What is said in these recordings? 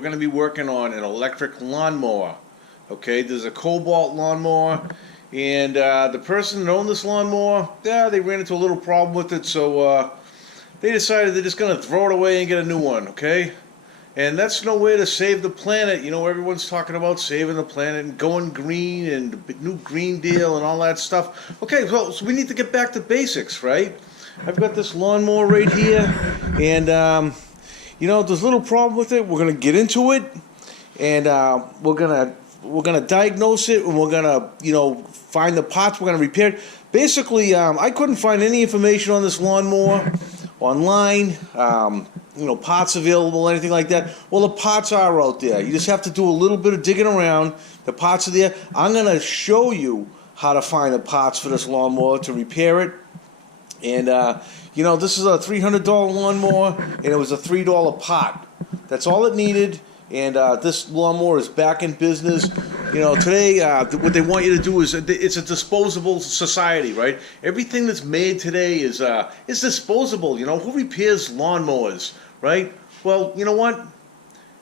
We're going to be working on an electric lawnmower. Okay, there's a Kobalt lawnmower, and the person that owned this lawnmower, they ran into a little problem with it, so they decided they're just going to throw it away and get a new one. Okay, and that's no way to save the planet. You know, everyone's talking about saving the planet and going green and the new Green Deal and all that stuff. Okay, well, so we need to get back to basics, right? I've got this lawnmower right here, and you know, there's a little problem with it. We're gonna get into it, and we're gonna diagnose it, and we're gonna, you know, find the parts. We're gonna repair it. Basically, I couldn't find any information on this lawnmower online. You know, parts available, anything like that. Well, the parts are out there. You just have to do a little bit of digging around. The parts are there. I'm gonna show you how to find the parts for this lawnmower to repair it. And you know, this is a $300 lawnmower, and it was a $3 pot. That's all it needed, and this lawnmower is back in business. You know, today, what they want you to do is, it's a disposable society, right? Everything that's made today is disposable. You know, who repairs lawnmowers, right? Well, you know what?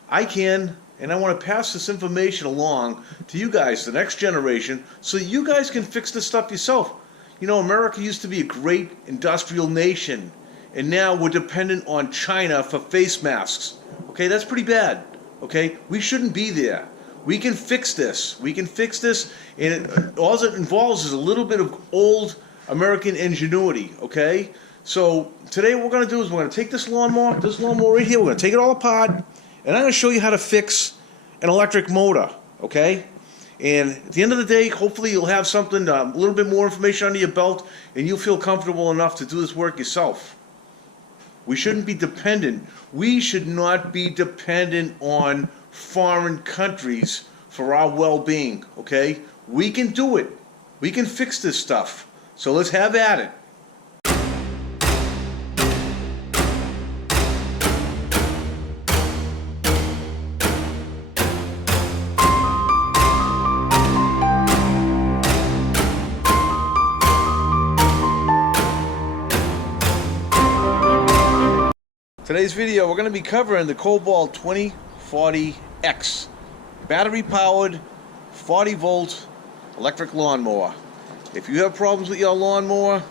I can, and I want to pass this information along to you guys, the next generation, so you guys can fix this stuff yourself. You know, America used to be a great industrial nation, and now we're dependent on China for face masks. Okay, that's pretty bad. Okay, we shouldn't be there. We can fix this. We can fix this, and all it involves is a little bit of old American ingenuity. Okay, so today what we're going to do is we're going to take this lawnmower right here, we're going to take it all apart, and I'm going to show you how to fix an electric motor. Okay. And at the end of the day, hopefully you'll have something, a little bit more information under your belt, and you'll feel comfortable enough to do this work yourself. We shouldn't be dependent. We should not be dependent on foreign countries for our well-being, okay? We can do it. We can fix this stuff. So let's have at it. Today's video, we're going to be covering the Kobalt 2040X battery-powered 40-volt electric lawnmower. If you have problems with your lawnmower,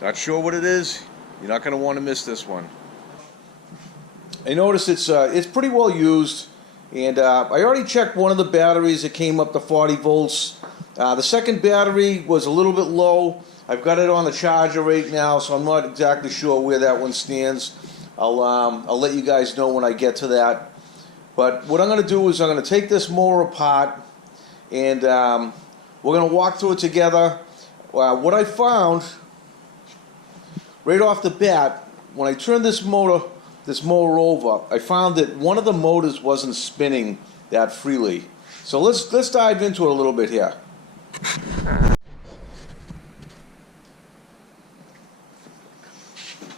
not sure what it is, you're not going to want to miss this one. I noticed it's pretty well used, and I already checked one of the batteries that came up to 40 volts. The second battery was a little bit low. I've got it on the charger right now, so I'm not exactly sure where that one stands. I'll let you guys know when I get to that. But what I'm going to do is I'm going to take this mower apart, and we're going to walk through it together. What I found right off the bat, when I turned this mower over, I found that one of the motors wasn't spinning that freely. So let's dive into it a little bit here.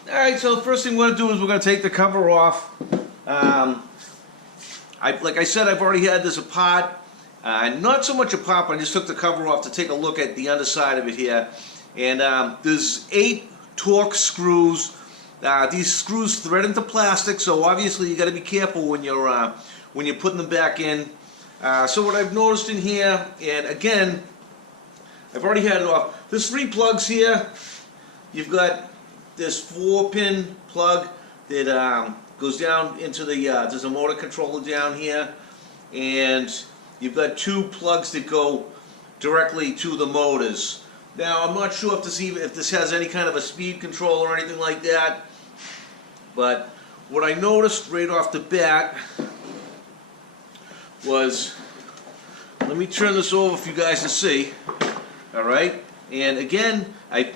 Alright, so the first thing we're going to do is we're going to take the cover off. Like I said, I've already had this apart. Not so much apart, but I just took the cover off to take a look at the underside of it here. And there's 8 Torx screws. These screws thread into plastic, so obviously you got to be careful when you're putting them back in. So what I've noticed in here, and again, I've already had it off. There's 3 plugs here. You've got this 4-pin plug that goes down into the, there's a motor controller down here, and you've got 2 plugs that go directly to the motors. Now I'm not sure if this has any kind of a speed control or anything like that, but what I noticed right off the bat was, let me turn this over for you guys to see. Alright, and again, I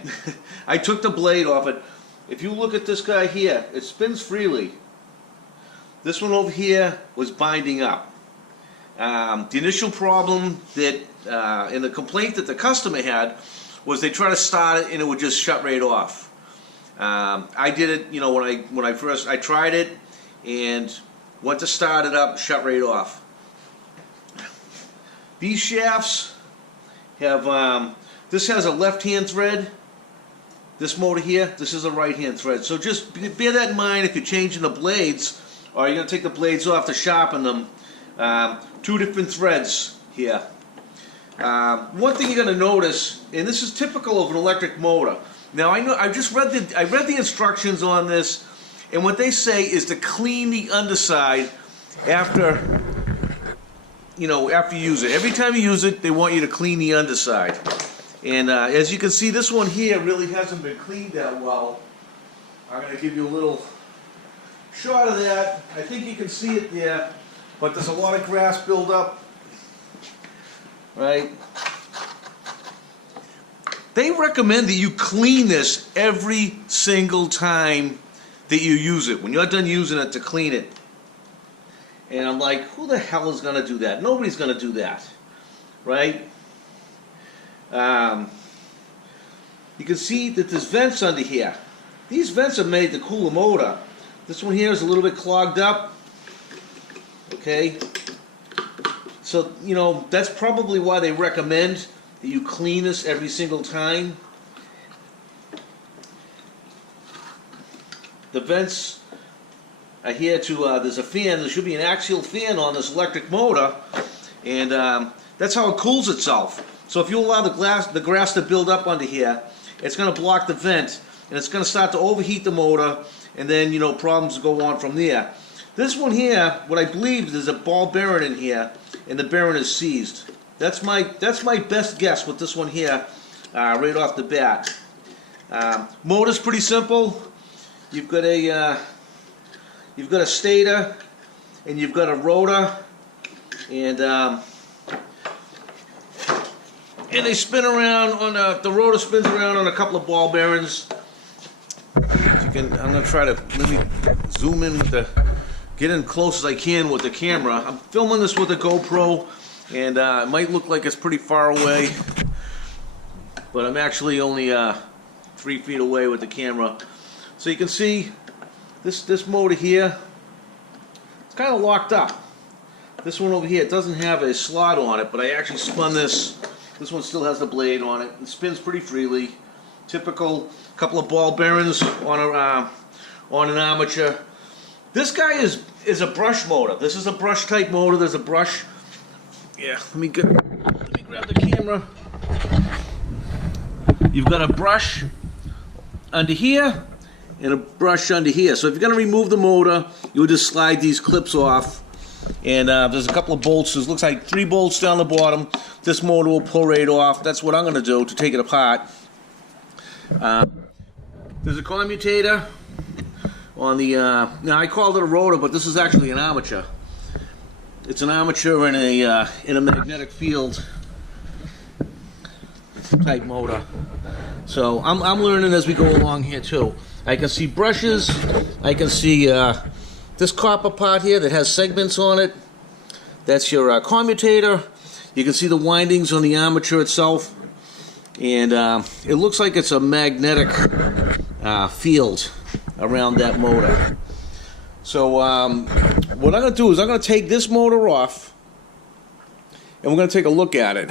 took the blade off it. If you look at this guy here, it spins freely. This one over here was binding up. The initial problem that, and the complaint that the customer had, was they try to start it and it would just shut right off. I did it, you know, when I tried it and went to start it up, shut right off. These shafts have, this has a left-hand thread. This motor here, this is a right-hand thread. So just bear that in mind if you're changing the blades or you're going to take the blades off to sharpen them. Two different threads here. One thing you're going to notice, and this is typical of an electric motor. Now I know I read the instructions on this, and what they say is to clean the underside after you use it. Every time you use it, they want you to clean the underside. And as you can see, this one here really hasn't been cleaned that well. I'm going to give you a little shot of that. I think you can see it there, but there's a lot of grass buildup. Right? They recommend that you clean this every single time that you use it. When you're done using it, to clean it. And I'm like, who the hell is going to do that? Nobody's going to do that. Right? You can see that there's vents under here. These vents are made to cool the motor. This one here is a little bit clogged up. Okay? So, that's probably why they recommend that you clean this every single time. The vents are here to, there's a fan, there should be an axial fan on this electric motor, and that's how it cools itself. So if you allow the grass to build up under here, it's going to block the vent, and it's going to start to overheat the motor, and then, problems go on from there. This one here, what I believe, there's a ball bearing in here, and the bearing is seized. That's my best guess with this one here, right off the bat. Motor's pretty simple. You've got a stator, and you've got a rotor, and they spin around on the rotor spins around on a couple of ball bearings. I'm gonna try to let me zoom in with get in close as I can with the camera. I'm filming this with a GoPro, and it might look like it's pretty far away, but I'm actually only 3 feet away with the camera. So you can see this motor here, it's kind of locked up. This one over here, it doesn't have a slot on it, but I actually spun this. This one still has the blade on it. It spins pretty freely. Typical, couple of ball bearings on an armature. This guy is a brush motor. This is a brush type motor. There's a brush. Yeah, let me grab the camera. You've got a brush under here and a brush under here. So if you're going to remove the motor, you would just slide these clips off. And there's a couple of bolts. It looks like 3 bolts down the bottom. This motor will pull right off. That's what I'm going to do to take it apart. There's a commutator on the, now I called it a rotor, but this is actually an armature. It's an armature in a magnetic field type motor. So I'm learning as we go along here too. I can see brushes. I can see this copper part here that has segments on it. That's your commutator. You can see the windings on the armature itself. And it looks like it's a magnetic field around that motor. So what I'm going to do is I'm going to take this motor off, and we're going to take a look at it.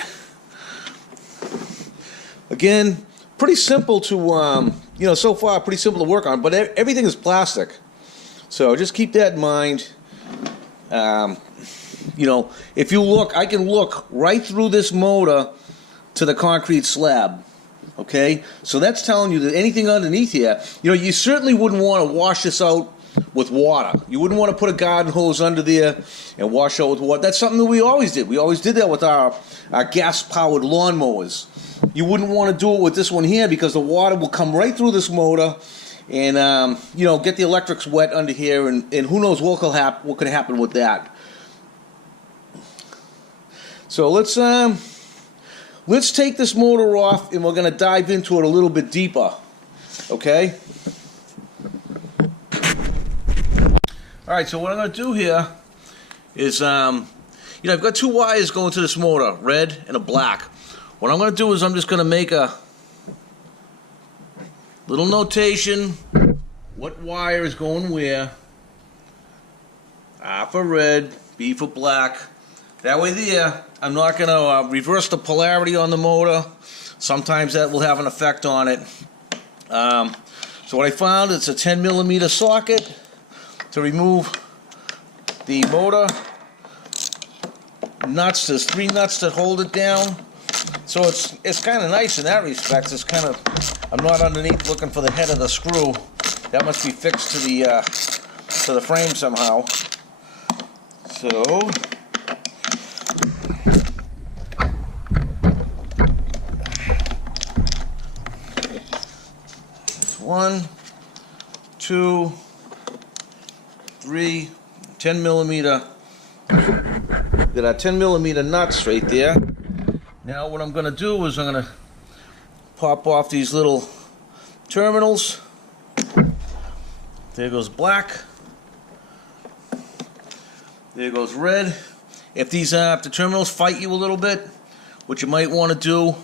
Again, pretty simple to, so far pretty simple to work on, but everything is plastic. So just keep that in mind. If you look, I can look right through this motor to the concrete slab. Okay, so that's telling you that anything underneath here, you certainly wouldn't want to wash this out with water. You wouldn't want to put a garden hose under there and wash out with water. That's something that we always did. We always did that with our gas-powered lawnmowers. You wouldn't want to do it with this one here because the water will come right through this motor and get the electrics wet under here, and who knows what could happen with that. So let's take this motor off, and we're going to dive into it a little bit deeper. Okay? All right, so what I'm going to do here is, I've got 2 wires going to this motor, red and a black. What I'm going to do is I'm just going to make a little notation, what wire is going where. R for red, B for black. That way there, I'm not going to reverse the polarity on the motor. Sometimes that will have an effect on it. So what I found, it's a 10 millimeter socket to remove the motor nuts. There's 3 nuts that hold it down. So it's kind of nice in that respect. It's kind of, I'm not underneath looking for the head of the screw. That must be fixed to the frame somehow. So 1, 2, 3, 10 millimeter. Got our 10 millimeter nuts right there. Now what I'm going to do is I'm going to pop off these little terminals. There goes black. There goes red. If these if the terminals fight you a little bit, what you might want to do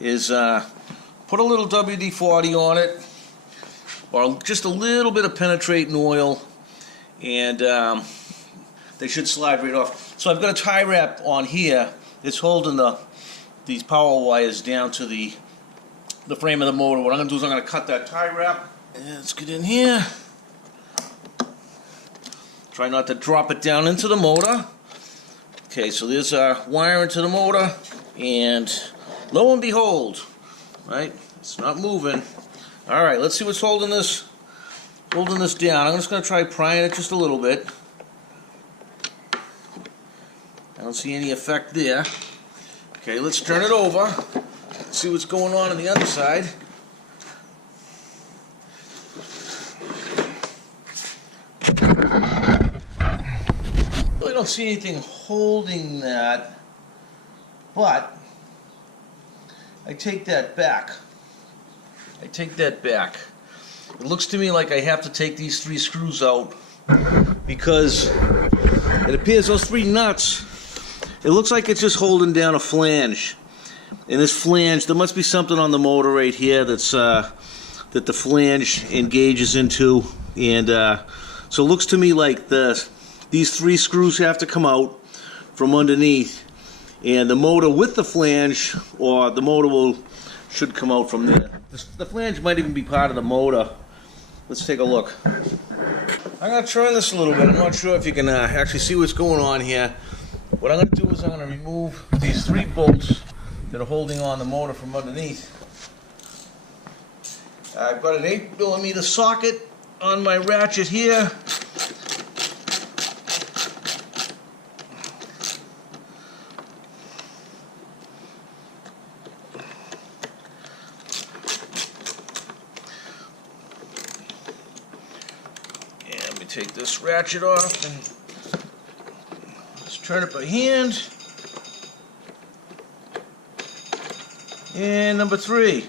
is put a little WD-40 on it, or just a little bit of penetrating oil, and they should slide right off. So I've got a tie wrap on here that's holding these power wires down to the frame of the motor. What I'm going to do is I'm going to cut that tie wrap. And let's get in here. Try not to drop it down into the motor. Okay, so there's our wire into the motor, and lo and behold, right, it's not moving. All right, let's see what's holding this down. I'm just going to try prying it just a little bit. I don't see any effect there. Okay, let's turn it over. Let's see what's going on the other side. Really don't see anything holding that, but I take that back. It looks to me like I have to take these 3 screws out, because it appears those 3 nuts, it looks like it's just holding down a flange. And this flange, there must be something on the motor right here that's that the flange engages into, and so it looks to me like these 3 screws have to come out from underneath, and the motor with the flange, or the motor should come out from there. The flange might even be part of the motor. Let's take a look. I'm going to turn this a little bit. I'm not sure if you can actually see what's going on here. What I'm going to do is I'm going to remove these 3 bolts that are holding on the motor from underneath. I've got an 8 millimeter socket on my ratchet here. And let me take this ratchet off and let's turn it by hand. And number 3.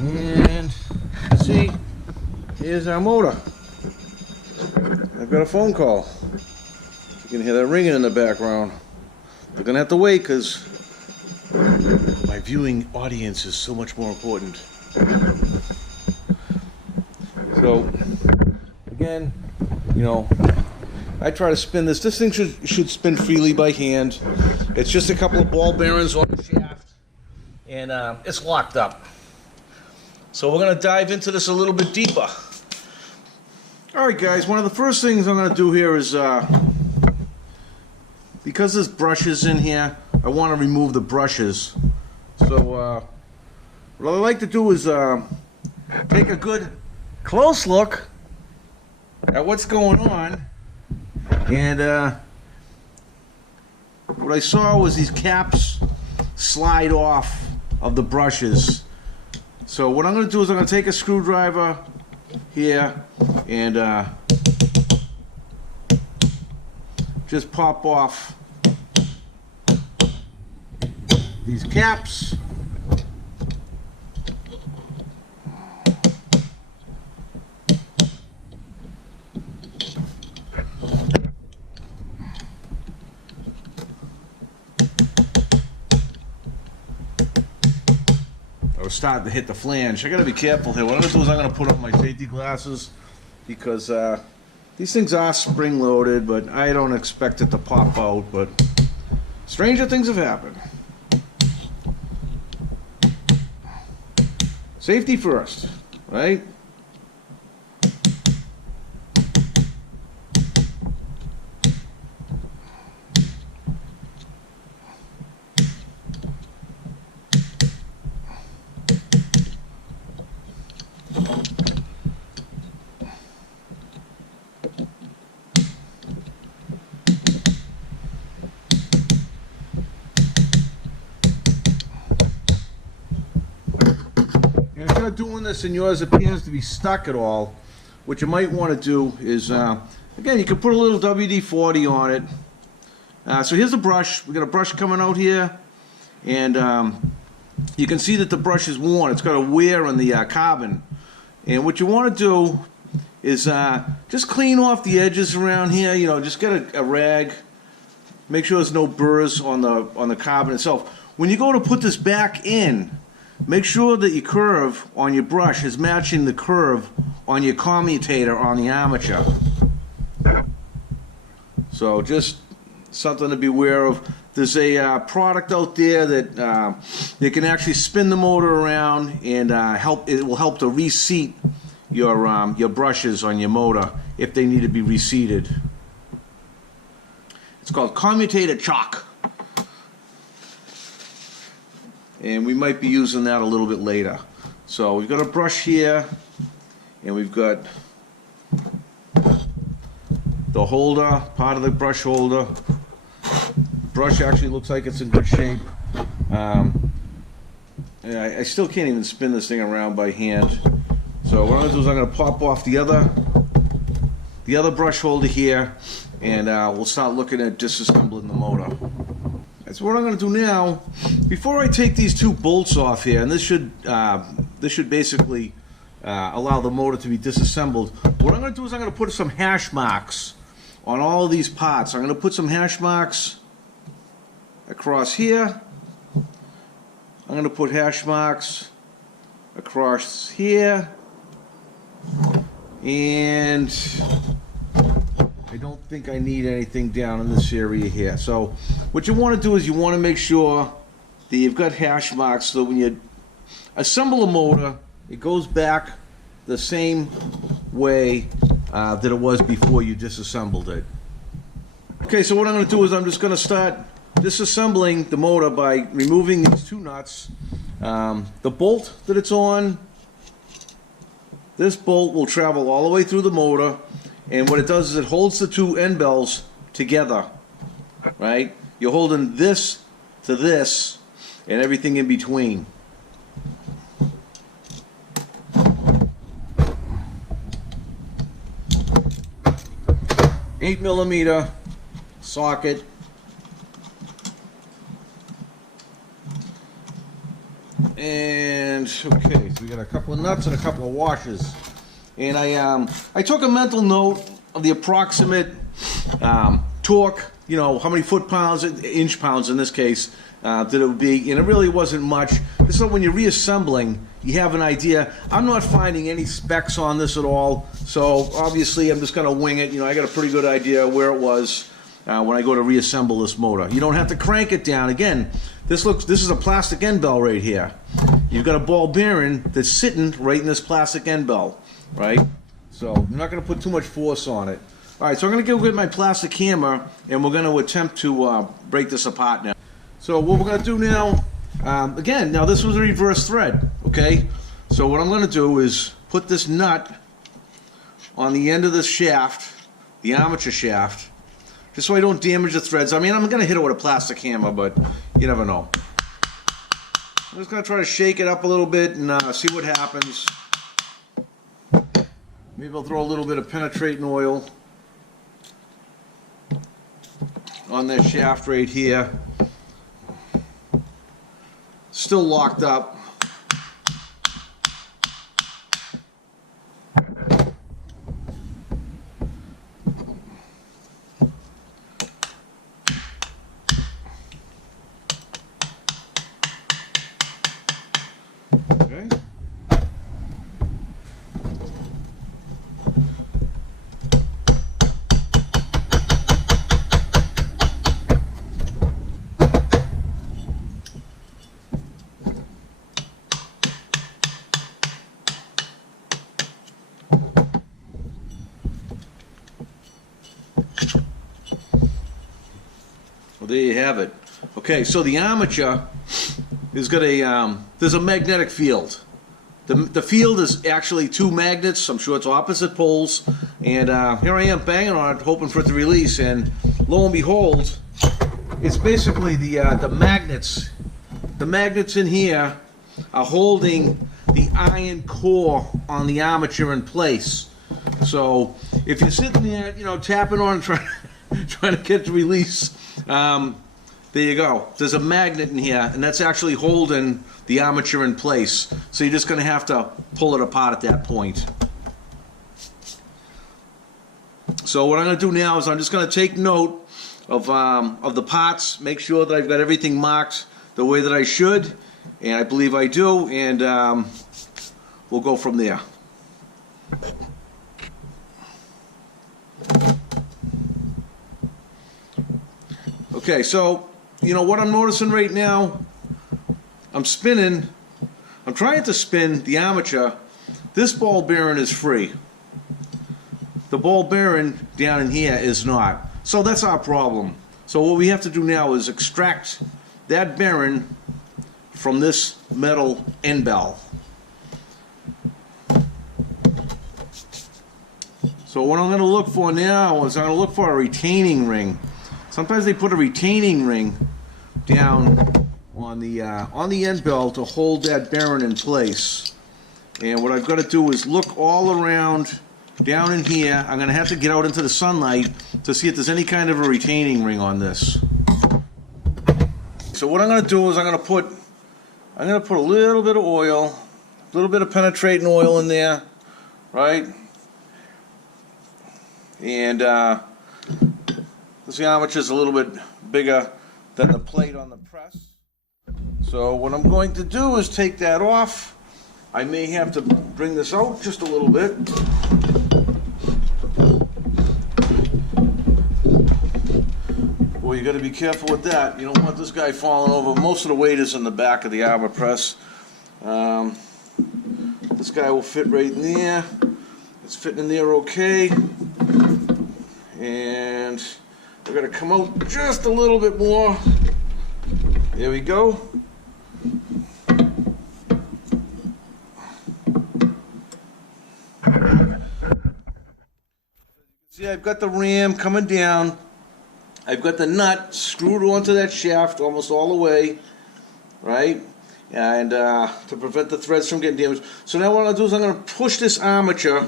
And see, here's our motor. I've got a phone call. You can hear that ringing in the background. They're gonna have to wait because my viewing audience is so much more important. So, again, you know, I try to spin this. This thing should spin freely by hand. It's just a couple of ball bearings on the shaft, and it's locked up. So we're going to dive into this a little bit deeper. All right, guys. One of the first things I'm going to do here is, because there's brushes in here, I want to remove the brushes. So what I like to do is take a good close look at what's going on. And what I saw was these caps slide off of the brushes. So what I'm going to do is I'm going to take a screwdriver here and just pop off these caps. Or starting to hit the flange. I gotta be careful here. What I'm gonna do is I'm gonna put on my safety glasses, because these things are spring loaded, but I don't expect it to pop out, but stranger things have happened. Safety first. right? If you're doing this and yours appears to be stuck at all, what you might want to do is, again, you can put a little WD-40 on it. So here's a brush. We got a brush coming out here, and you can see that the brush is worn. It's got a wear on the carbon. And what you want to do is just clean off the edges around here. You know, just get a rag. Make sure there's no burrs on the carbon itself. When you go to put this back in, make sure that your curve on your brush is matching the curve on your commutator on the armature. So just something to be aware of. There's a product out there that you can actually spin the motor around and it will help to reseat your brushes on your motor if they need to be reseated. It's called commutator chalk. And we might be using that a little bit later. So we've got a brush here, and we've got the holder, part of the brush holder. Brush actually looks like it's in good shape. I still can't even spin this thing around by hand. So what I'm going to do is I'm going to pop off the other brush holder here, and we'll start looking at disassembling the motor. That's what I'm going to do now. Before I take these two bolts off here, and this should basically allow the motor to be disassembled. What I'm going to do is I'm going to put some hash marks on all of these parts. I'm going to put some hash marks across here. I'm going to put hash marks across here, and I don't think I need anything down in this area here. So what you want to do is you want to make sure that you've got hash marks so when you assemble a motor, it goes back the same way that it was before you disassembled it. Okay, so what I'm going to do is I'm just going to start disassembling the motor by removing these two nuts. The bolt that it's on, this bolt will travel all the way through the motor, and what it does is it holds the two end bells together, right? You're holding this to this and everything in between. $8mm socket. And okay, so we got a couple of nuts and a couple of washers. And I took a mental note of the approximate torque, you know, how many foot-pounds, inch-pounds in this case, that it would be, and it really wasn't much. So when you're reassembling, you have an idea. I'm not finding any specs on this at all, so obviously I'm just going to wing it. You know, I got a pretty good idea where it was when I go to reassemble this motor. You don't have to crank it down. Again, this is a plastic end bell right here. You've got a ball bearing that's sitting right in this plastic end bell, right? So I'm not going to put too much force on it. All right, so I'm going to go get my plastic hammer, and we're going to attempt to break this apart now. So what we're going to do now, again, now this was a reverse thread, okay? So what I'm going to do is put this nut on the end of this shaft, the armature shaft, just so I don't damage the threads. I mean, I'm going to hit it with a plastic hammer, but you never know. I'm just going to try to shake it up a little bit and see what happens. Maybe I'll throw a little bit of penetrating oil on this shaft right here. Still locked up. Okay. Well, there you have it. Okay, so the armature is got a there's a magnetic field. The field is actually two magnets. I'm sure it's opposite poles, and here I am banging on it, hoping for it to release. And lo and behold, it's basically the magnets. The magnets in here are holding the iron core on the armature in place. So if you're sitting there, you know, tapping on trying to get it to release, there you go. There's a magnet in here, and that's actually holding the armature in place. So you're just going to have to pull it apart at that point. So what I'm going to do now is I'm just going to take note of the parts, make sure that I've got everything marked the way that I should, and I believe I do, and we'll go from there. Okay, so you know what I'm noticing right now? I'm trying to spin the armature. This ball bearing is free. The ball bearing down in here is not. So that's our problem. So what we have to do now is extract that bearing from this metal end bell. So what I'm going to look for now is I'm going to look for a retaining ring. Sometimes they put a retaining ring down on the end bell to hold that bearing in place. And what I've got to do is look all around down in here. I'm going to have to get out into the sunlight to see if there's any kind of a retaining ring on this. So what I'm going to do is I'm going to put a little bit of oil, a little bit of penetrating oil in there, right? And this armature is a little bit bigger than the plate on the press. So what I'm going to do is take that off. I may have to bring this out just a little bit. Boy, you got to be careful with that. You don't want this guy falling over. Most of the weight is in the back of the armor press. This guy will fit right in there. It's fitting in there okay. And we're going to come out just a little bit more. There we go. See, I've got the ram coming down. I've got the nut screwed onto that shaft almost all the way, right? And to prevent the threads from getting damaged. So now what I'm going to do is I'm going to push this armature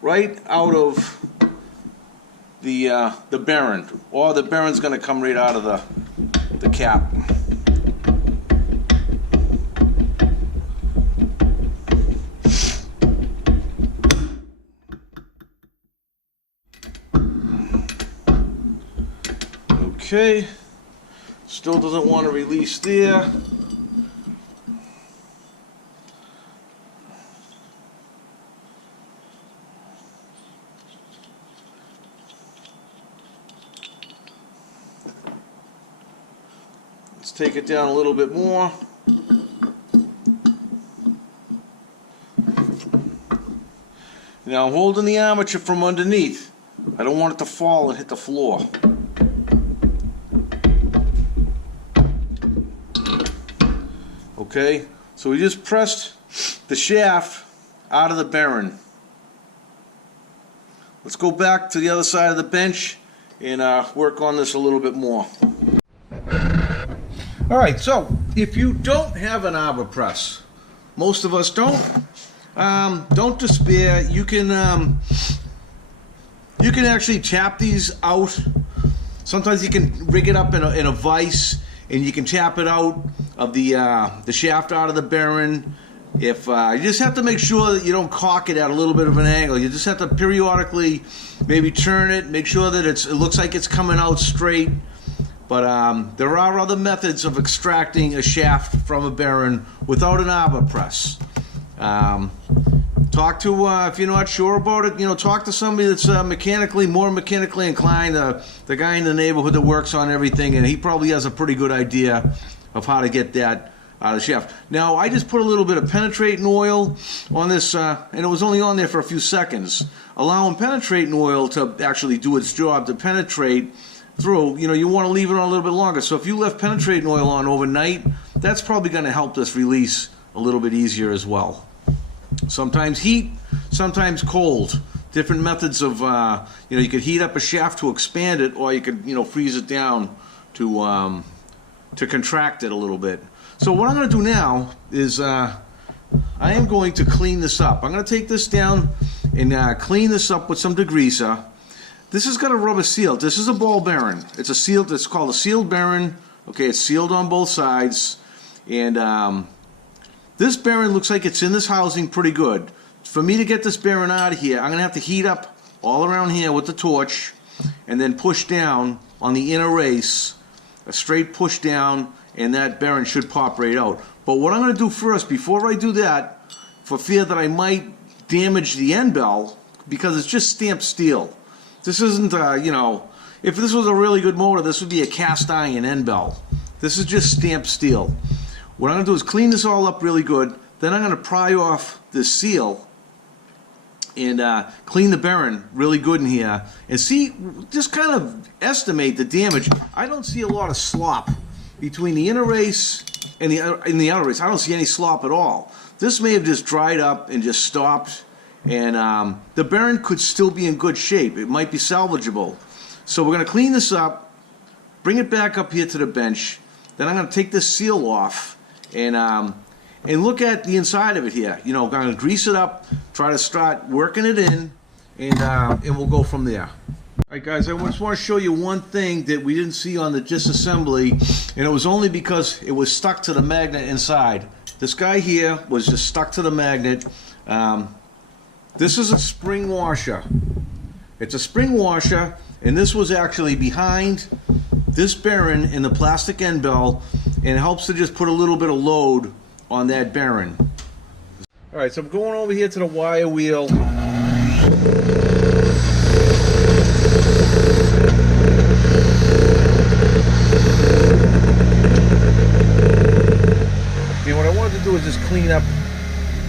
right out of the bearing, or the bearing's going to come right out of the cap. Okay, still doesn't want to release there. Let's take it down a little bit more. Now I'm holding the armature from underneath. I don't want it to fall and hit the floor. Okay, so we just pressed the shaft out of the bearing. Let's go back to the other side of the bench and work on this a little bit more. Alright, so if you don't have an arbor press, most of us don't despair. You can actually tap these out. Sometimes you can rig it up in a vise, and you can tap it out of the shaft out of the bearing. If you just have to make sure that you don't cock it at a little bit of an angle. You just have to periodically maybe turn it, make sure that it looks like it's coming out straight. But there are other methods of extracting a shaft from a bearing without an arbor press. Talk to, if you're not sure about it, talk to somebody that's more mechanically inclined, the guy in the neighborhood that works on everything, and he probably has a pretty good idea of how to get that out of the shaft. Now, I just put a little bit of penetrating oil on this, and it was only on there for a few seconds. Allowing penetrating oil to actually do its job, to penetrate, through, you want to leave it on a little bit longer. So if you left penetrating oil on overnight, that's probably going to help this release a little bit easier as well. Sometimes heat, sometimes cold. Different methods of, you could heat up a shaft to expand it, or you could, freeze it down to contract it a little bit. So what I'm going to do now is I am going to clean this up. I'm going to take this down and clean this up with some degreaser. This has got a rubber seal. This is a ball bearing. It's a sealed. It's called a sealed bearing. Okay, it's sealed on both sides, and this bearing looks like it's in this housing pretty good. For me to get this bearing out of here, I'm going to have to heat up all around here with the torch and then push down on the inner race, a straight push down, and that bearing should pop right out. But what I'm going to do first, before I do that, for fear that I might damage the end bell, because it's just stamped steel. This isn't, if this was a really good motor, this would be a cast iron end bell. This is just stamped steel. What I'm going to do is clean this all up really good. Then I'm going to pry off this seal and clean the bearing really good in here, and see, just kind of estimate the damage. I don't see a lot of slop between the inner race and the outer race. I don't see any slop at all. This may have just dried up and just stopped, and the bearing could still be in good shape. It might be salvageable. So we're going to clean this up, bring it back up here to the bench. Then I'm going to take this seal off and look at the inside of it here. I'm going to grease it up, try to start working it in, and we'll go from there. Alright guys, I just want to show you one thing that we didn't see on the disassembly, and it was only because it was stuck to the magnet inside. This guy here was just stuck to the magnet. This is a spring washer. It's a spring washer, and this was actually behind this bearing in the plastic end bell, and it helps to just put a little bit of load on that bearing. Alright, so I'm going over here to the wire wheel. And what I wanted to do is just clean up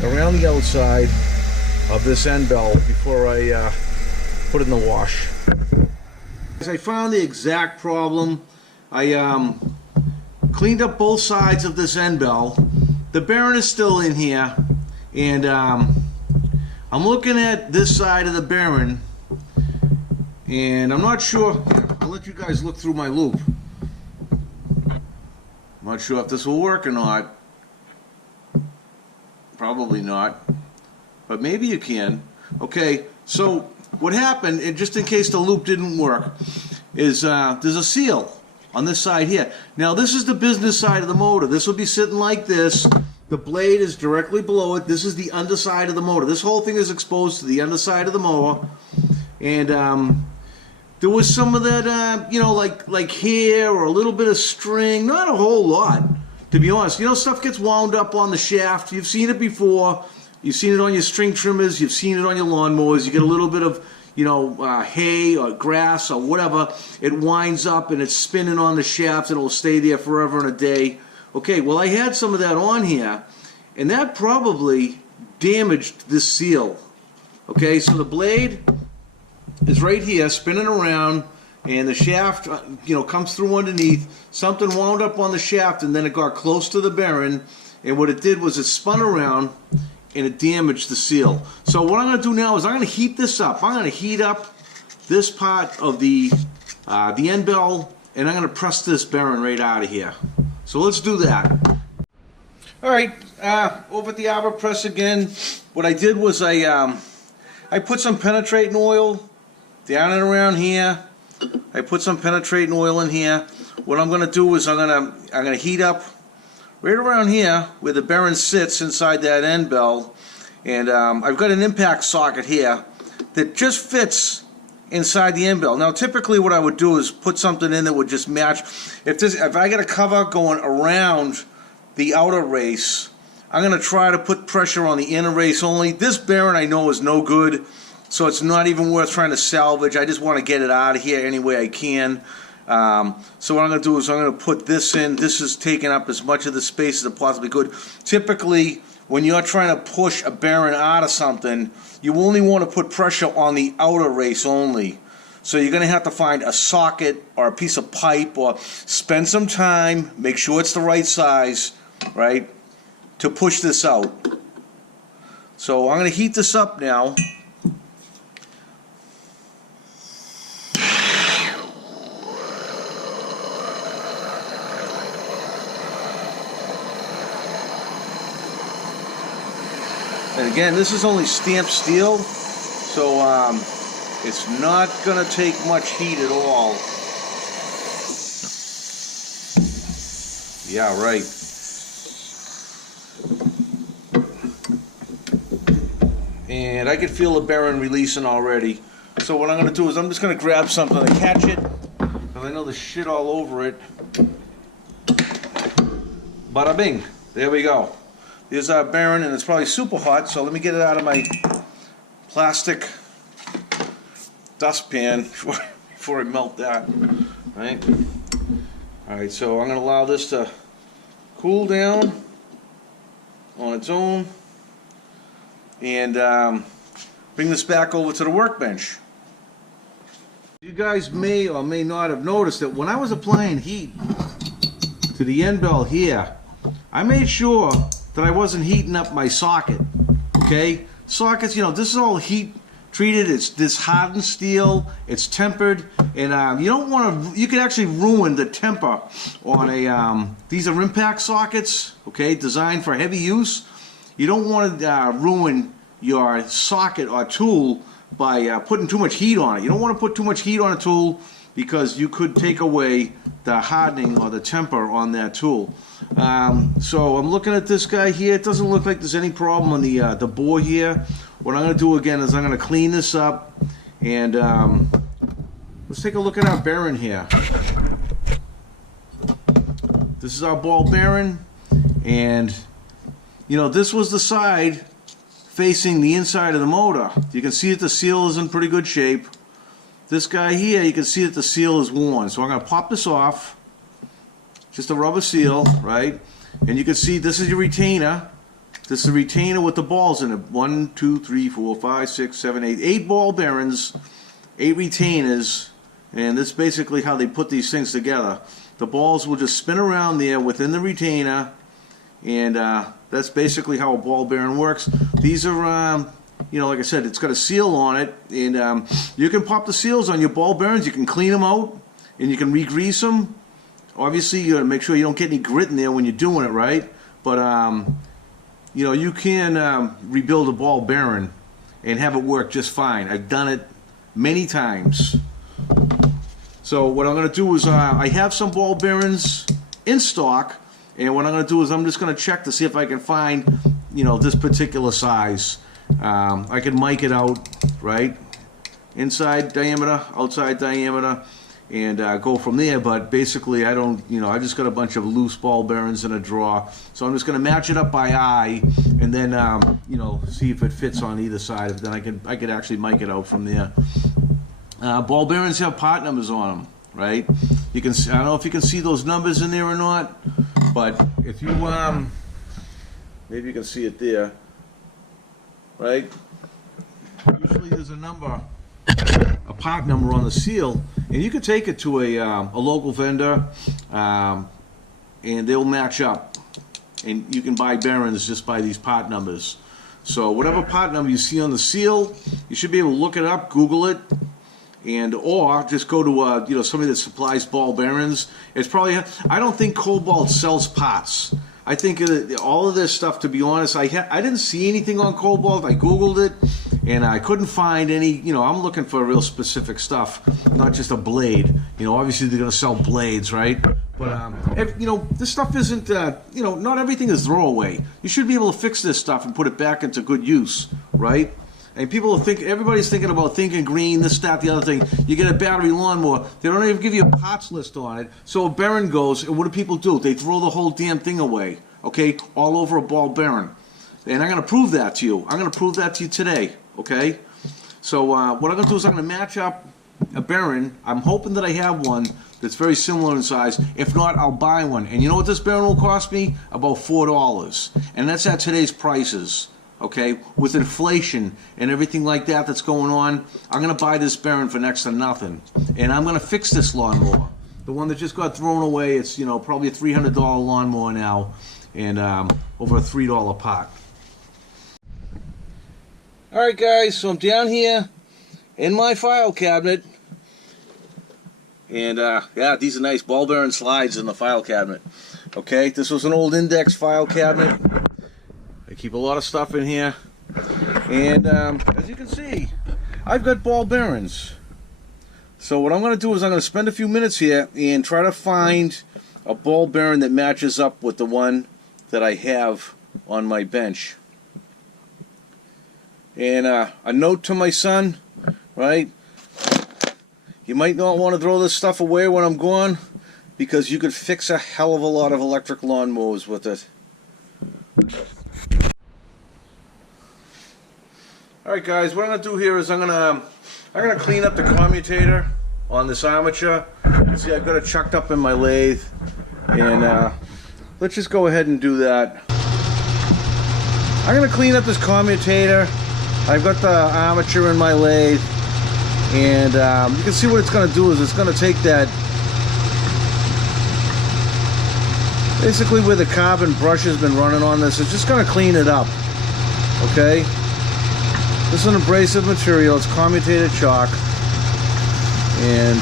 around the outside of this end bell before I put it in the wash. I found the exact problem. I cleaned up both sides of this end bell. The bearing is still in here, and I'm looking at this side of the bearing, and I'm not sure. I'll let you guys look through my loop. I'm not sure if this will work or not. Probably not, but maybe you can. Okay, so what happened, and just in case the loop didn't work, is there's a seal on this side here. Now this is the business side of the motor. This will be sitting like this. The blade is directly below it. This is the underside of the motor. This whole thing is exposed to the underside of the mower, and there was some of that, like hair or a little bit of string. Not a whole lot, to be honest. Stuff gets wound up on the shaft. You've seen it before. You've seen it on your string trimmers. You've seen it on your lawnmowers. You get a little bit of, hay or grass or whatever. It winds up and it's spinning on the shaft, and it'll stay there forever and a day. Okay, well, I had some of that on here, and that probably damaged this seal. Okay, so the blade is right here spinning around, and the shaft, comes through underneath. Something wound up on the shaft, and then it got close to the bearing, and what it did was it spun around and it damaged the seal. So what I'm going to do now is I'm going to heat this up. I'm going to heat up this part of the end bell, and I'm going to press this bearing right out of here. So let's do that. All right, over at the arbor press again. What I did was I put some penetrating oil down and around here. I put some penetrating oil in here. What I'm going to do is I'm going to heat up right around here where the bearing sits inside that end bell, and I've got an impact socket here that just fits inside the end bell. Now typically what I would do is put something in that would just match. If I got a cover going around the outer race, I'm going to try to put pressure on the inner race only. This bearing I know is no good, so it's not even worth trying to salvage. I just want to get it out of here any way I can. So what I'm going to do is I'm going to put this in. This is taking up as much of the space as it possibly could. Typically, when you're trying to push a bearing out of something, you only want to put pressure on the outer race only. So you're going to have to find a socket or a piece of pipe, or spend some time, make sure it's the right size, right, to push this out. So I'm going to heat this up now. And again, this is only stamped steel, so it's not going to take much heat at all. Yeah, right. And I can feel the bearing releasing already. So what I'm going to do is I'm just going to grab something to catch it, because I know there's shit all over it. Bada bing. There we go. There's our bearing, and it's probably super hot, so let me get it out of my plastic dustpan before I melt that. Right? Alright, so I'm going to allow this to cool down on its own, and bring this back over to the workbench. You guys may or may not have noticed that when I was applying heat to the end bell here, I made sure that I wasn't heating up my socket. Okay, sockets, you know, this is all heat treated. It's this hardened steel. It's tempered, and you don't want to. You could actually ruin the temper on a. These are impact sockets. Okay, designed for heavy use. You don't want to ruin your socket or tool by putting too much heat on it. You don't want to put too much heat on a tool, because you could take away the hardening or the temper on that tool. So I'm looking at this guy here. It doesn't look like there's any problem on the bore here. What I'm going to do again is I'm going to clean this up, and let's take a look at our bearing here. This is our ball bearing, and you know, this was the side facing the inside of the motor. You can see that the seal is in pretty good shape. This guy here, you can see that the seal is worn. So I'm going to pop this off. Just a rubber seal, right? And you can see this is your retainer. This is a retainer with the balls in it. 1, 2, 3, 4, 5, 6, 7, 8. 8 ball bearings, 8 retainers. And that's basically how they put these things together. The balls will just spin around there within the retainer. And that's basically how a ball bearing works. These are, you know, like I said, it's got a seal on it, and you can pop the seals on your ball bearings. You can clean them out, and you can re-grease them. Obviously, you got to make sure you don't get any grit in there when you're doing it, right? But you know, you can rebuild a ball bearing and have it work just fine. I've done it many times. So what I'm going to do is I have some ball bearings in stock. And what I'm going to do is I'm just going to check to see if I can find, you know, this particular size. I can mic it out, right? Inside diameter, outside diameter, and go from there. But basically, I don't, you know, I just got a bunch of loose ball bearings in a drawer. So I'm just going to match it up by eye, and then, you know, see if it fits on either side. Then I could actually mic it out from there. Ball bearings have part numbers on them, right? You can, I don't know if you can see those numbers in there or not. But if you, maybe you can see it there, right? Usually there's a number, a part number on the seal, and you can take it to a local vendor, and they'll match up. And you can buy bearings just by these part numbers. So whatever part number you see on the seal, you should be able to look it up, Google it, and or just go to you know, somebody that supplies ball bearings. It's probably, I don't think Kobalt sells parts. I think all of this stuff, to be honest, I didn't see anything on Kobalt. I Googled it, and I couldn't find any. You know, I'm looking for real specific stuff, not just a blade. You know, obviously they're going to sell blades, right? But you know, this stuff isn't. You know, not everything is throwaway. You should be able to fix this stuff and put it back into good use, right? And people think, everybody's thinking about thinking green, this, that, the other thing. You get a battery lawnmower, they don't even give you a parts list on it. So a bearing goes, and what do people do? They throw the whole damn thing away, okay? All over a ball bearing. And I'm going to prove that to you. I'm going to prove that to you today, okay? So what I'm going to do is I'm going to match up a bearing. I'm hoping that I have one that's very similar in size. If not, I'll buy one. And you know what this bearing will cost me? About $4. And that's at today's prices. okay, with inflation and everything like that that's going on, I'm going to buy this bearing for next to nothing. And I'm going to fix this lawnmower. The one that just got thrown away, it's, you know, probably a $300 lawnmower now, and over a $3 pot. Alright guys, so I'm down here in my file cabinet. And yeah, these are nice ball bearing slides in the file cabinet. Okay, this was an old index file cabinet. I keep a lot of stuff in here. And as you can see, I've got ball bearings. So what I'm going to do is I'm going to spend a few minutes here and try to find a ball bearing that matches up with the one that I have on my bench. And a note to my son, right? You might not want to throw this stuff away when I'm gone, because you could fix a hell of a lot of electric lawnmowers with it. Alright guys, what I'm going to do here is I'm gonna clean up the commutator on this armature. See, I've got it chucked up in my lathe, and let's just go ahead and do that. I'm going to clean up this commutator. I've got the armature in my lathe. And you can see what it's going to do is it's going to take that, basically where the carbon brush has been running on this, it's just going to clean it up. Okay? This is an abrasive material, it's commutated chalk. And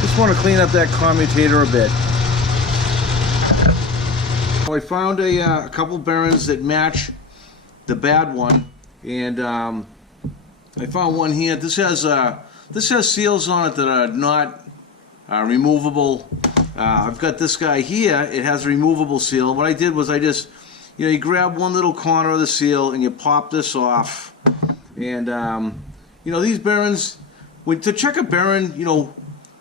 just want to clean up that commutator a bit. I found a couple bearings that match the bad one, and I found one here. This has seals on it that are not removable. I've got this guy here. It has a removable seal. What I did was I just, you know, you grab one little corner of the seal and you pop this off. And you know, these bearings, to check a bearing, you know,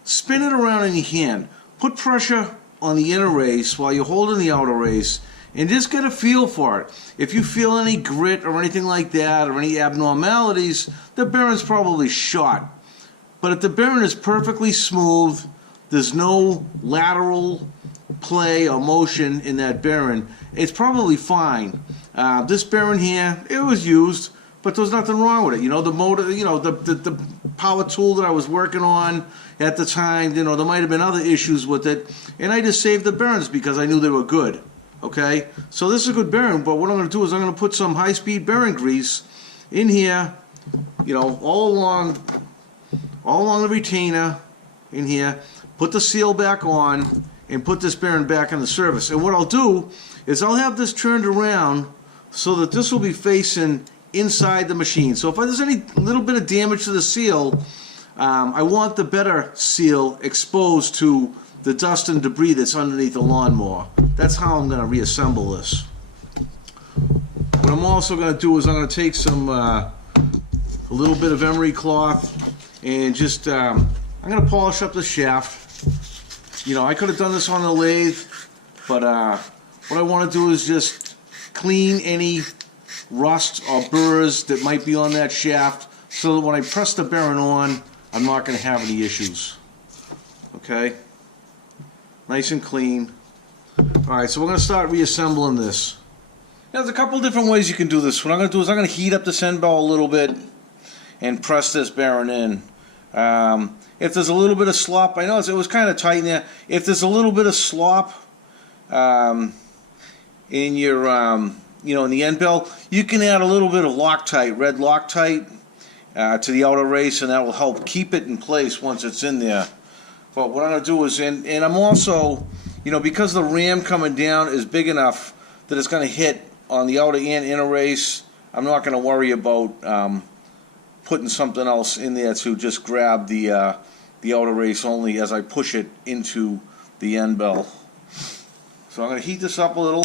spin it around in your hand. Put pressure on the inner race while you're holding the outer race, and just get a feel for it. If you feel any grit or anything like that, or any abnormalities, the bearing's probably shot. But if the bearing is perfectly smooth, there's no lateral play or motion in that bearing, it's probably fine. This bearing here, it was used, but there's nothing wrong with it. You know, the motor, you know, the power tool that I was working on at the time, you know, there might have been other issues with it, and I just saved the bearings because I knew they were good. Okay, so this is a good bearing, but what I'm going to do is I'm going to put some high-speed bearing grease in here, you know, all along the retainer in here, put the seal back on, and put this bearing back in the service. And what I'll do is I'll have this turned around so that this will be facing inside the machine. So if there's any little bit of damage to the seal, I want the better seal exposed to the dust and debris that's underneath the lawnmower. That's how I'm going to reassemble this. What I'm also going to do is I'm going to take some a little bit of emery cloth and just I'm going to polish up the shaft. You know, I could have done this on the lathe, but what I want to do is just clean any rust or burrs that might be on that shaft, so that when I press the bearing on, I'm not going to have any issues. Okay? Nice and clean. Alright, so we're going to start reassembling this. Now, there's a couple different ways you can do this. What I'm going to do is I'm going to heat up this end bell a little bit and press this bearing in. If there's a little bit of slop, I know it was kind of tight in there. If there's a little bit of slop in your, you know, in the end bell, you can add a little bit of Loctite, red Loctite, to the outer race, and that will help keep it in place once it's in there. But what I'm going to do is, and I'm also, you know, because the ram coming down is big enough that it's going to hit on the outer and inner race, I'm not going to worry about putting something else in there to just grab the outer race only as I push it into the end bell. So I'm going to heat this up a little.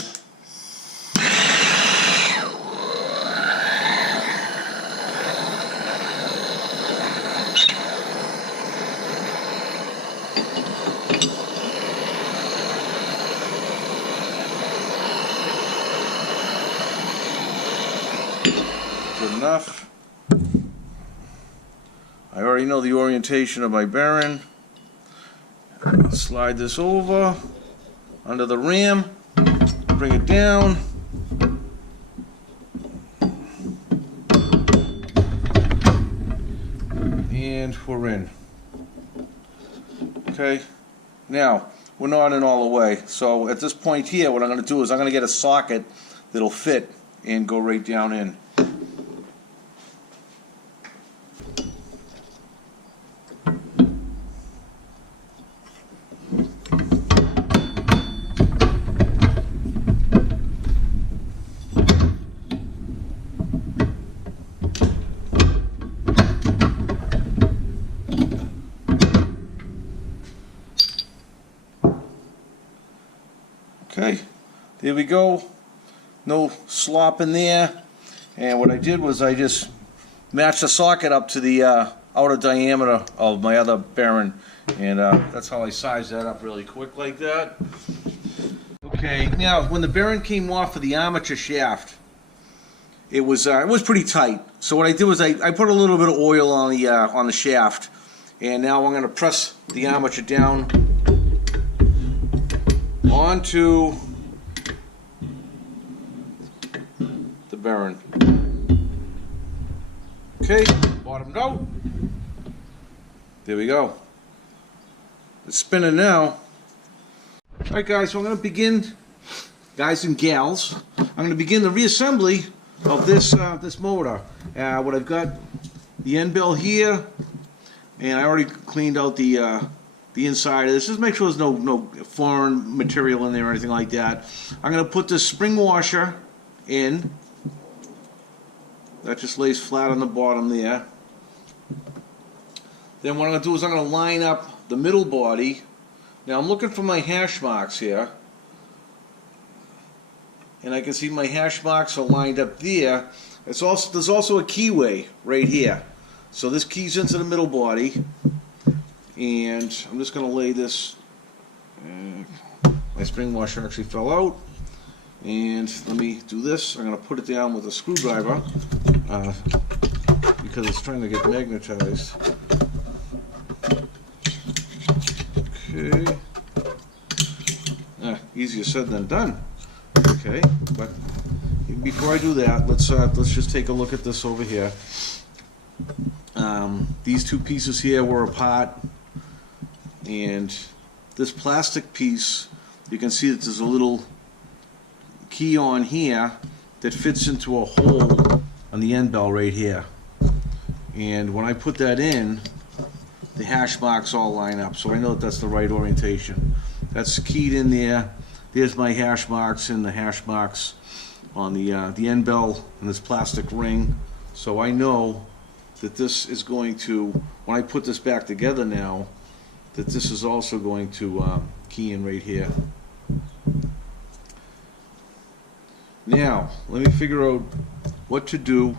Good enough. I already know the orientation of my bearing. Slide this over under the ram, bring it down. And we're in. Okay, now we're not in all the way. So at this point here, what I'm going to do is I'm going to get a socket that'll fit and go right down in. Okay, there we go. No slop in there. And what I did was I just matched the socket up to the outer diameter of my other bearing. And that's how I sized that up really quick like that. Okay, now when the bearing came off of the armature shaft, it was pretty tight. So what I did was I put a little bit of oil on the shaft. And now I'm going to press the armature down onto the bearing. Okay, bottomed out. There we go. It's spinning now. Alright guys, so I'm going to begin, guys and gals, I'm going to begin the reassembly of this motor. What I've got, the end bell here, and I already cleaned out the inside of this. Just make sure there's no foreign material in there or anything like that. I'm going to put this spring washer in. That just lays flat on the bottom there. Then what I'm going to do is I'm going to line up the middle body. Now I'm looking for my hash marks here. And I can see my hash marks are lined up there. There's also a keyway right here. So this keys into the middle body. And I'm just going to lay this, my spring washer actually fell out, and let me do this. I'm going to put it down with a screwdriver because it's trying to get magnetized. Okay, easier said than done. Okay, but before I do that, let's just take a look at this over here. These two pieces here were apart. And this plastic piece, you can see that there's a little key on here that fits into a hole on the end bell right here. And when I put that in, the hash marks all line up, so I know that that's the right orientation. That's keyed in there. There's my hash marks and the hash marks on the end bell and this plastic ring. So I know that this is going to, when I put this back together now, that this is also going to key in right here. Now, let me figure out what to do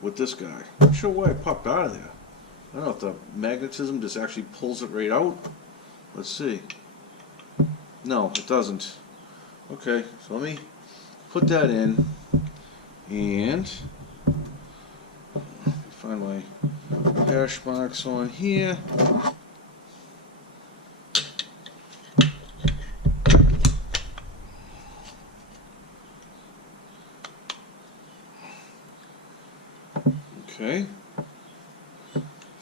with this guy. I'm not sure why it popped out of there. I don't know if the magnetism just actually pulls it right out. Let's see. No, it doesn't. Okay, so let me put that in and find my hash marks on here. Okay,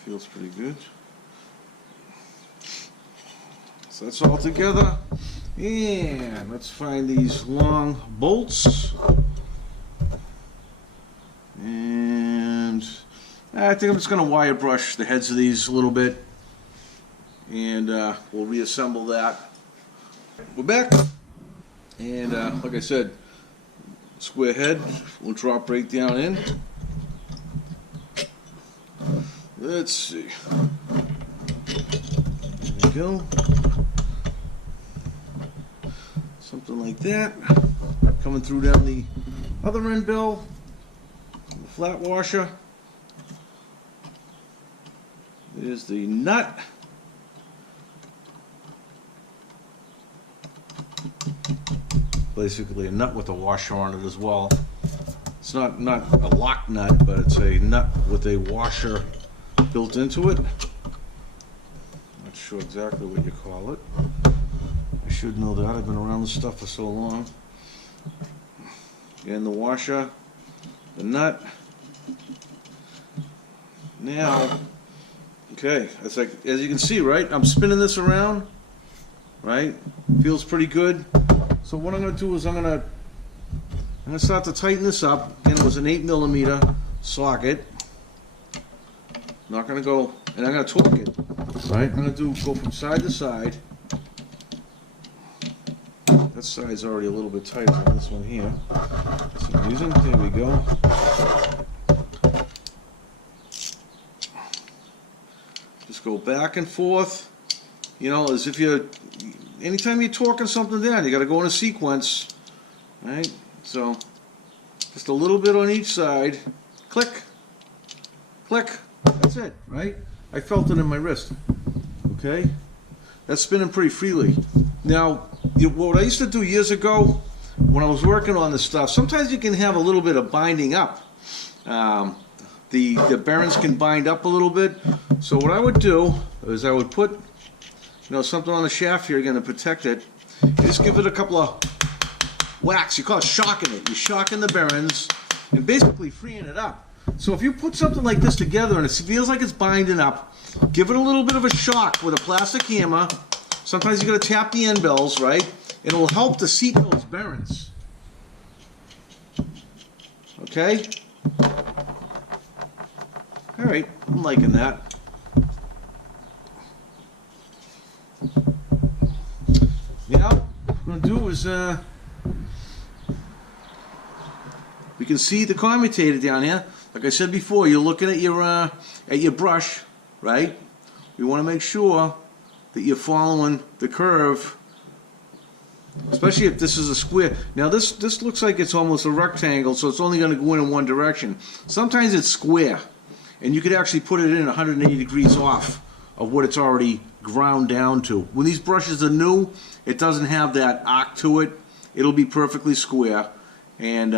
feels pretty good. So that's all together, and let's find these long bolts. And I think I'm just going to wire brush the heads of these a little bit, and we'll reassemble that. We're back, and like I said, square head will drop right down in. Let's see. There we go. Something like that. Coming through down the other end bell, the flat washer. There's the nut. Basically a nut with a washer on it as well. It's not a lock nut, but it's a nut with a washer built into it. Not sure exactly what you call it. I should know that. I've been around this stuff for so long. And the washer, the nut. Now, okay, it's like, as you can see, right? I'm spinning this around, right? Feels pretty good. So what I'm going to do is I'm going to start to tighten this up. Again, it was an 8mm socket. Not going to go, and I'm going to torque it. Right? I'm going to go from side to side. That side's already a little bit tighter than this one here. For some reason. There we go. Just go back and forth. You know, as if you're, anytime you're torquing something down, you got to go in a sequence. Right? So, just a little bit on each side. Click. Click. That's it, right? I felt it in my wrist. Okay? That's spinning pretty freely. Now, what I used to do years ago, when I was working on this stuff, sometimes you can have a little bit of binding up. The bearings can bind up a little bit. So what I would do is I would put, something on the shaft here again to protect it. You just give it a couple of whacks. You call it shocking it. You're shocking the bearings and basically freeing it up. So if you put something like this together and it feels like it's binding up, give it a little bit of a shock with a plastic hammer. Sometimes you're going to tap the end bells, right? And it will help to seat those bearings. Okay? Alright, I'm liking that. Now, what I'm going to do is, we can see the commutator down here. Like I said before, you're looking at your brush, right? You want to make sure that you're following the curve, especially if this is a square. Now this looks like it's almost a rectangle, so it's only going to go in one direction. Sometimes it's square, and you could actually put it in 180 degrees off of what it's already ground down to. When these brushes are new, it doesn't have that arc to it. It'll be perfectly square, and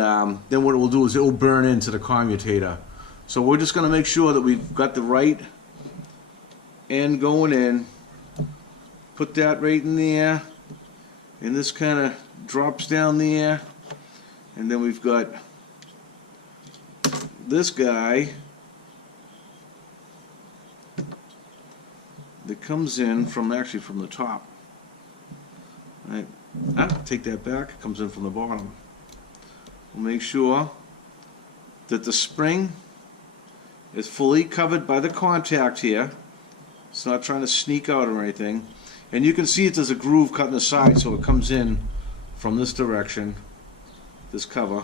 then what it will do is it will burn into the commutator. So we're just going to make sure that we've got the right end going in. Put that right in there, and this kind of drops down there, and then we've got this guy that comes in from the top. Right? Take that back. It comes in from the bottom. We'll make sure that the spring is fully covered by the contact here. It's not trying to sneak out or anything. And you can see there's a groove cut in the side, so it comes in from this direction, this cover.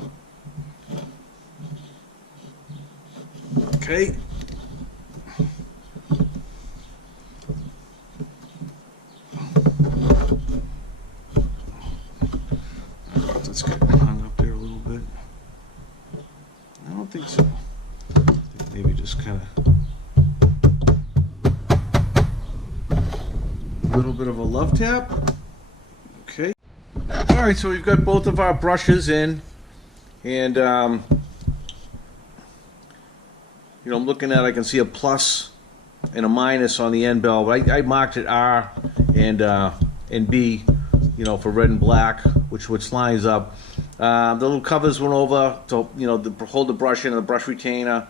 Okay. Let's get hung up there a little bit. I don't think so. I think maybe just kind of a little bit of a love tap. Okay. Alright, so we've got both of our brushes in, and I'm looking at, I can see a plus and a minus on the end bell. I marked it R and B, for red and black, which lines up. The little covers went over to hold the brush in and the brush retainer.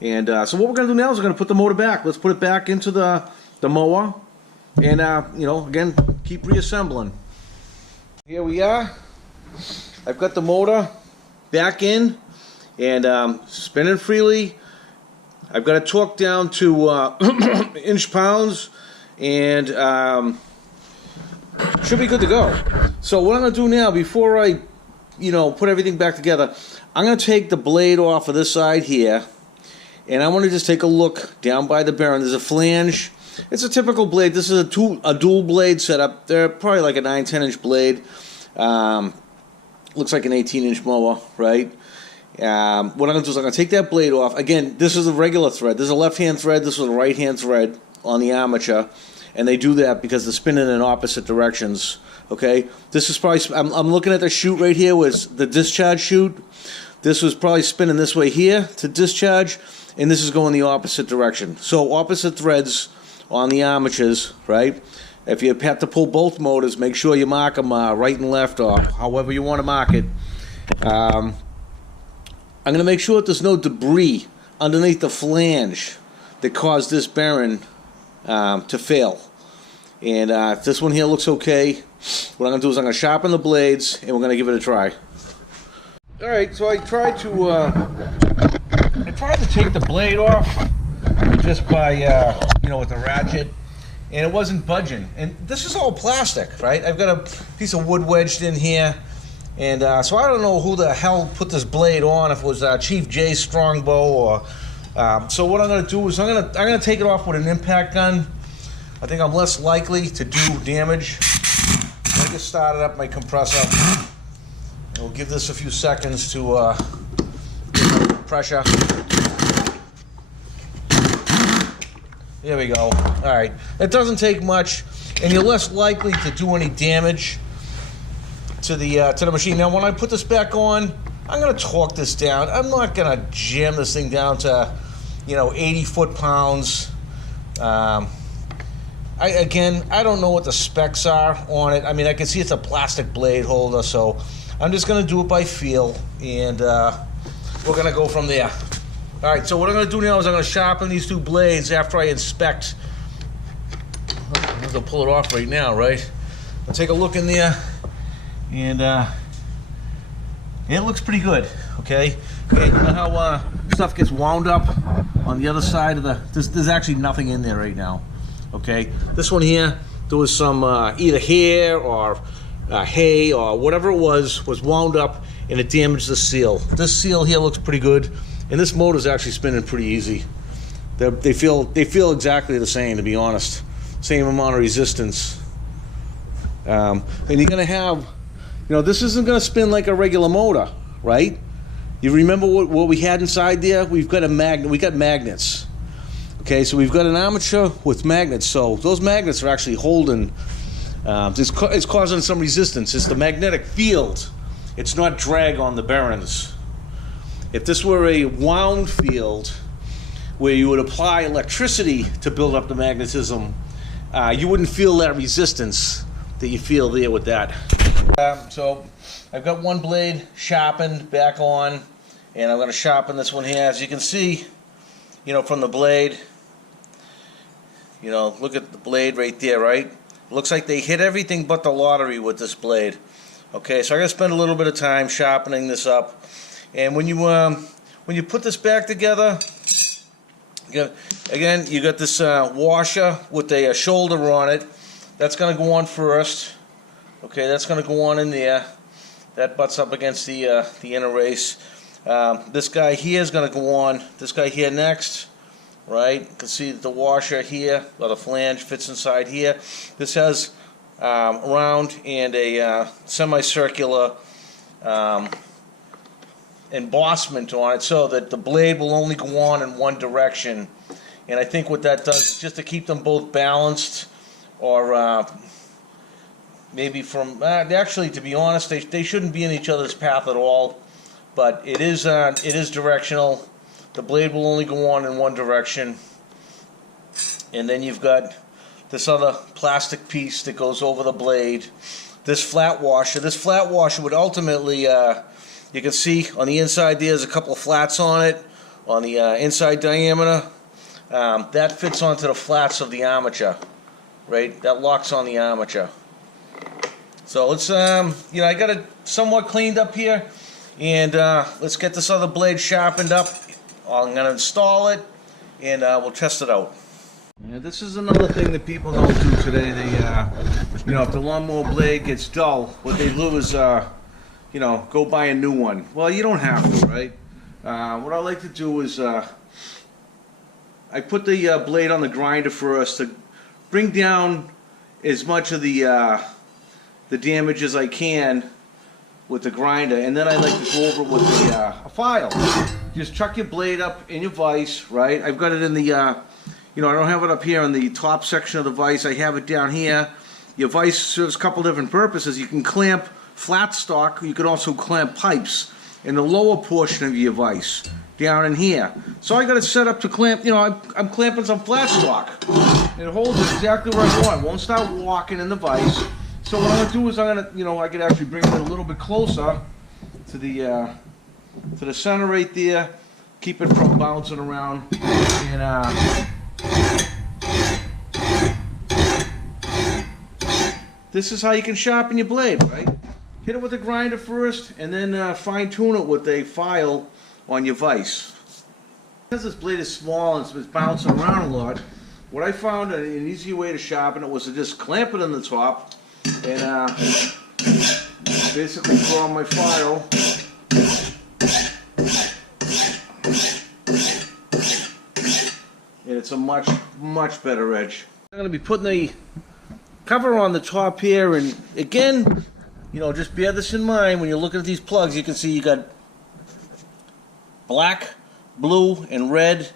And so what we're going to do now is we're going to put the motor back. Let's put it back into the mower. And, again, keep reassembling. Here we are. I've got the motor back in and spinning freely. I've got it torqued down to inch pounds, and should be good to go. So what I'm going to do now, before I, put everything back together, I'm going to take the blade off of this side here, and I want to just take a look down by the bearing. There's a flange. It's a typical blade. This is a dual blade setup. They're probably like a 9-10 inch blade. Looks like an 18-inch mower, right? What I'm going to do is I'm going to take that blade off. Again, this is a regular thread. This is a left-hand thread. This is a right-hand thread on the armature. And they do that because they're spinning in opposite directions. Okay? This is probably, I'm looking at the chute right here, was the discharge chute. This was probably spinning this way here to discharge, and this is going the opposite direction. So opposite threads on the armatures, right? If you have to pull both motors, make sure you mark them right and left, or however you want to mark it. I'm going to make sure that there's no debris underneath the flange that caused this bearing to fail. And if this one here looks okay, what I'm going to do is I'm going to sharpen the blades, and we're going to give it a try. Alright, so I tried to take the blade off just by, with the ratchet, and it wasn't budging. And this is all plastic, right? I've got a piece of wood wedged in here, and so I don't know who the hell put this blade on, if it was Chief Jay Strongbow or... so what I'm going to do is I'm going to take it off with an impact gun. I think I'm less likely to do damage. I just started up my compressor. We'll give this a few seconds to get pressure. There we go. All right. It doesn't take much, and you're less likely to do any damage to the machine. Now, when I put this back on, I'm going to torque this down. I'm not going to jam this thing down to, 80 foot-pounds. I don't know what the specs are on it. I mean, I can see it's a plastic blade holder, so I'm just going to do it by feel, and we're going to go from there. All right, so what I'm going to do now is I'm going to sharpen these two blades after I inspect. I'm going to pull it off right now, right? I'll take a look in there, and it looks pretty good, okay? Okay, you know how stuff gets wound up on the other side of the... There's actually nothing in there right now, okay? This one here, there was some either hair or hay or whatever it was wound up, and it damaged the seal. This seal here looks pretty good, and this motor's actually spinning pretty easy. They feel exactly the same, to be honest. Same amount of resistance. And you're gonna have, this isn't gonna spin like a regular motor, right? You remember what we had inside there? We've got a magnet. We got magnets. Okay, so we've got an armature with magnets. So those magnets are actually holding. It's causing some resistance. It's the magnetic field. It's not drag on the bearings. If this were a wound field where you would apply electricity to build up the magnetism, you wouldn't feel that resistance that you feel there with that. So I've got one blade sharpened back on, and I'm going to sharpen this one here. As you can see, from the blade, look at the blade right there, right? Looks like they hit everything but the lottery with this blade. Okay, so I'm going to spend a little bit of time sharpening this up. And when you put this back together, again, you got this washer with a shoulder on it. That's going to go on first. Okay, that's going to go on in there. That butts up against the inner race. This guy here is going to go on. This guy here next. Right? You can see the washer here, or the flange fits inside here. This has a round and a semicircular embossment on it, so that the blade will only go on in one direction. And I think what that does is just to keep them both balanced, or maybe from actually, to be honest, they shouldn't be in each other's path at all. But it is directional. The blade will only go on in one direction. And then you've got this other plastic piece that goes over the blade. This flat washer. This flat washer would ultimately, you can see on the inside there's a couple of flats on it, on the inside diameter. That fits onto the flats of the armature, right? That locks on the armature. So let's, I got it somewhat cleaned up here, and let's get this other blade sharpened up. I'm going to install it, and we'll test it out. Yeah, this is another thing that people don't do today. They, if the lawnmower blade gets dull, what they do is, go buy a new one. Well, you don't have to, right? What I like to do is, I put the blade on the grinder first to bring down as much of the damage as I can with the grinder, and then I like to go over it with a file. Just chuck your blade up in your vise, right? I've got it in the, I don't have it up here on the top section of the vise. I have it down here. Your vise serves a couple different purposes. You can clamp flat stock. You can also clamp pipes in the lower portion of your vise, down in here. So I got it set up to clamp, you know, I'm clamping some flat stock. It holds it exactly where I want. It won't start walking in the vise. So what I'm going to do is I'm going to, you know, I could actually bring it a little bit closer to the center right there. Keep it from bouncing around. And this is how you can sharpen your blade, right? Hit it with a grinder first, and then fine tune it with a file on your vise. Because this blade is small and it's bouncing around a lot, what I found an easy way to sharpen it was to just clamp it on the top and basically throw on my file. And it's a much, much better edge. I'm going to be putting the cover on the top here, and again, you know, just bear this in mind when you're looking at these plugs. You can see you got black, blue, and red,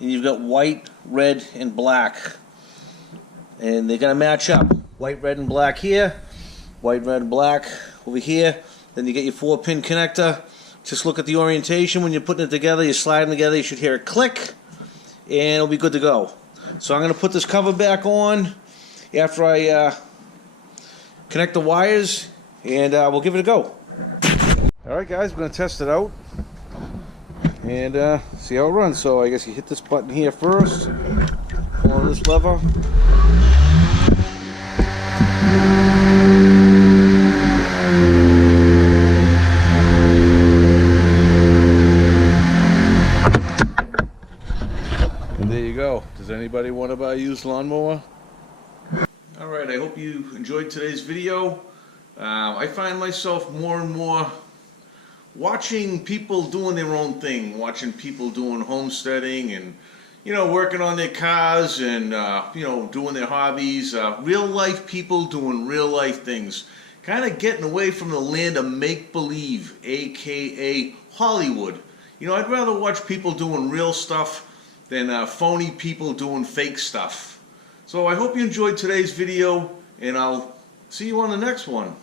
and you've got white, red, and black, and they're gonna match up. White, red, and black here, white, red, and black over here. Then you get your 4-pin connector. Just look at the orientation when you're putting it together. You're sliding together. You should hear it click, and it'll be good to go. So I'm gonna put this cover back on after I connect the wires, and we'll give it a go. Alright guys, we're going to test it out and see how it runs. So I guess you hit this button here first, pull on this lever. And there you go. Does anybody want to buy a used lawnmower? Alright, I hope you enjoyed today's video. I find myself more and more watching people doing their own thing, watching people doing homesteading and, you know, working on their cars and, you know, doing their hobbies. Real life people doing real life things. Kind of getting away from the land of make-believe, aka Hollywood. You know, I'd rather watch people doing real stuff than phony people doing fake stuff. So I hope you enjoyed today's video, and I'll see you on the next one.